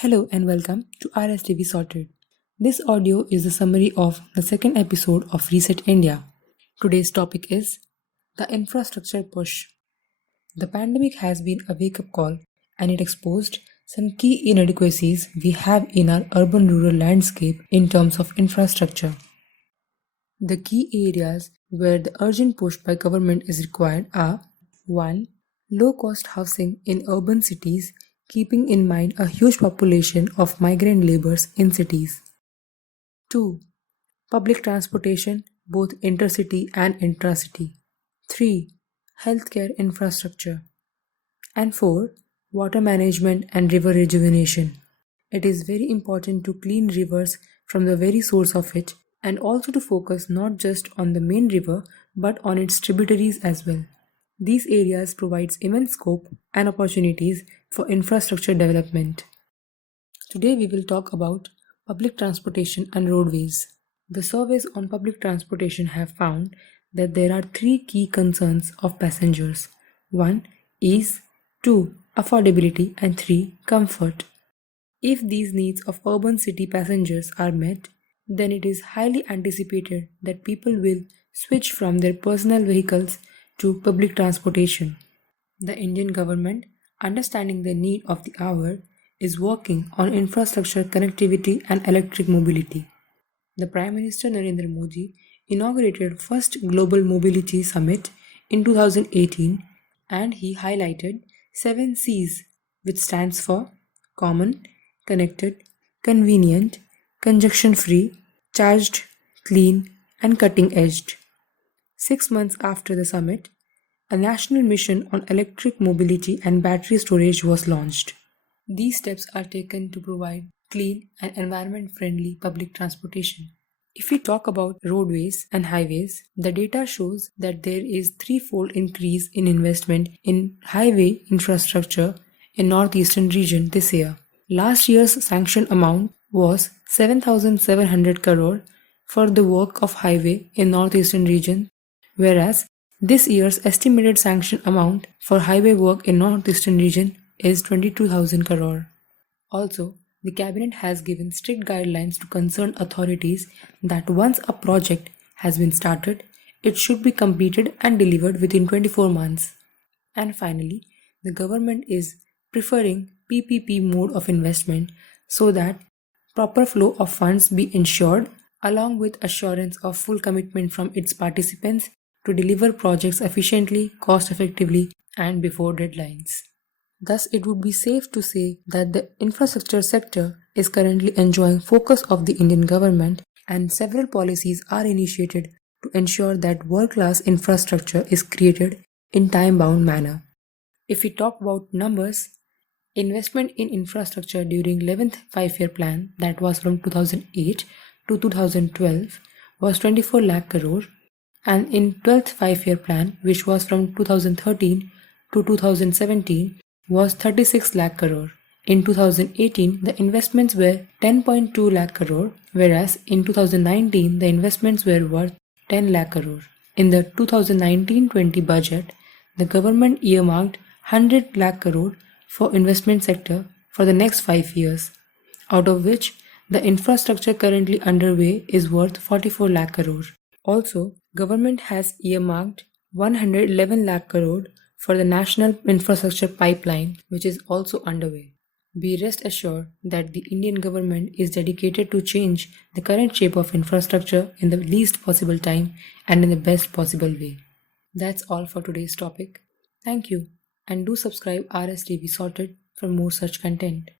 Hello and welcome to RSTV Sorted. This audio is a summary of the second episode of Reset India. Today's topic is the infrastructure push. The pandemic has been a wake up call and it exposed some key inadequacies we have in our urban rural landscape in terms of infrastructure. The key areas where the urgent push by government is required are 1. Low cost housing in urban cities, keeping in mind a huge population of migrant laborers in cities. 2. Public transportation, both intercity and intracity. 3. Healthcare infrastructure. And 4. Water management and river rejuvenation. It is very important to clean rivers from the very source of it and also to focus not just on the main river but on its tributaries as well. These areas provides immense scope and opportunities for infrastructure development. Today we will talk about public transportation and roadways. The surveys on public transportation have found that there are three key concerns of passengers. 1. Ease, 2. Affordability, and 3. Comfort. If these needs of urban city passengers are met, then it is highly anticipated that people will switch from their personal vehicles to public transportation. The Indian government, understanding the need of the hour, is working on infrastructure connectivity and electric mobility. The Prime Minister Narendra Modi inaugurated first Global Mobility Summit in 2018 and he highlighted 7 C's, which stands for common, connected, convenient, congestion free, charged, clean, and cutting edged. 6 months after the summit, a national mission on electric mobility and battery storage was launched. These steps are taken to provide clean and environment friendly public transportation. If we talk about roadways and highways, the data shows that there is threefold increase in investment in highway infrastructure in northeastern region this year. Last year's sanction amount was 7,700 crore for the work of highway in northeastern region, whereas this year's estimated sanction amount for highway work in northeastern region is 22,000 crore. Also, the cabinet has given strict guidelines to concerned authorities that once a project has been started, it should be completed and delivered within 24 months. And finally, the government is preferring PPP mode of investment so that proper flow of funds be ensured along with assurance of full commitment from its participants to deliver projects efficiently, cost effectively, and before deadlines. Thus, it would be safe to say that the infrastructure sector is currently enjoying focus of the Indian government and several policies are initiated to ensure that world-class infrastructure is created in time-bound manner. If we talk about numbers, investment in infrastructure during 11th 5-year plan, that was from 2008 to 2012, was 24 lakh crore, and in 12th 5-year plan, which was from 2013 to 2017, was 36 lakh crore. In 2018, the investments were 10.2 lakh crore, whereas in 2019, the investments were worth 10 lakh crore. In the 2019-20 budget, the government earmarked 100 lakh crore for investment sector for the next 5 years, out of which the infrastructure currently underway is worth 44 lakh crore. Also, government has earmarked 111 lakh crore for the national infrastructure pipeline, which is also underway. Be rest assured that the Indian government is dedicated to change the current shape of infrastructure in the least possible time and in the best possible way. That's all for today's topic. Thank you, and do subscribe RSTV Sorted for more such content.